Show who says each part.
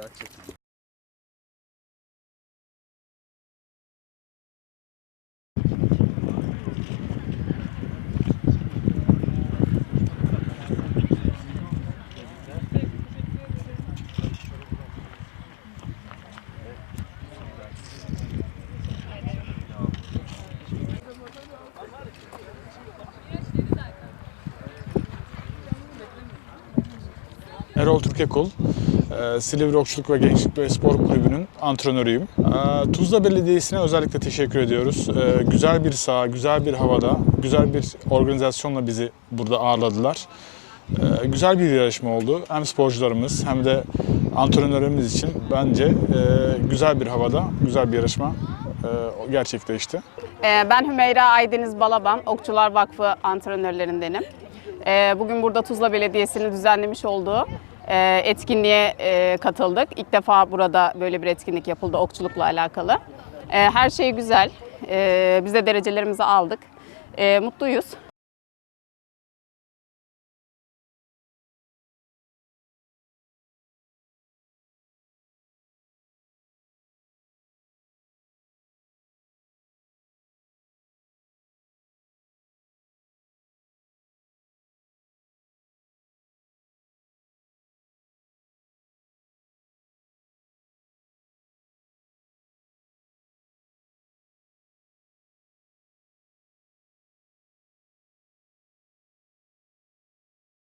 Speaker 1: That's it. Erol Türkekul, e, Silivri Okçuluk ve Gençlik ve Spor Kulübü'nün antrenörüyüm. E, Tuzla Belediyesi'ne özellikle teşekkür ediyoruz. E, Güzel bir saha, güzel bir havada, güzel bir organizasyonla bizi burada ağırladılar. Güzel bir yarışma oldu. Hem sporcularımız hem de antrenörümüz için bence güzel bir havada, güzel bir yarışma gerçekleşti.
Speaker 2: Ben Hümeyra Aydeniz Balaban, Okçular Vakfı antrenörlerindenim. Bugün burada Tuzla Belediyesi'nin düzenlemiş olduğu etkinliğe e, katıldık. İlk defa burada böyle bir etkinlik yapıldı okçulukla alakalı. Ee, Her şey güzel. Biz de derecelerimizi aldık. Mutluyuz.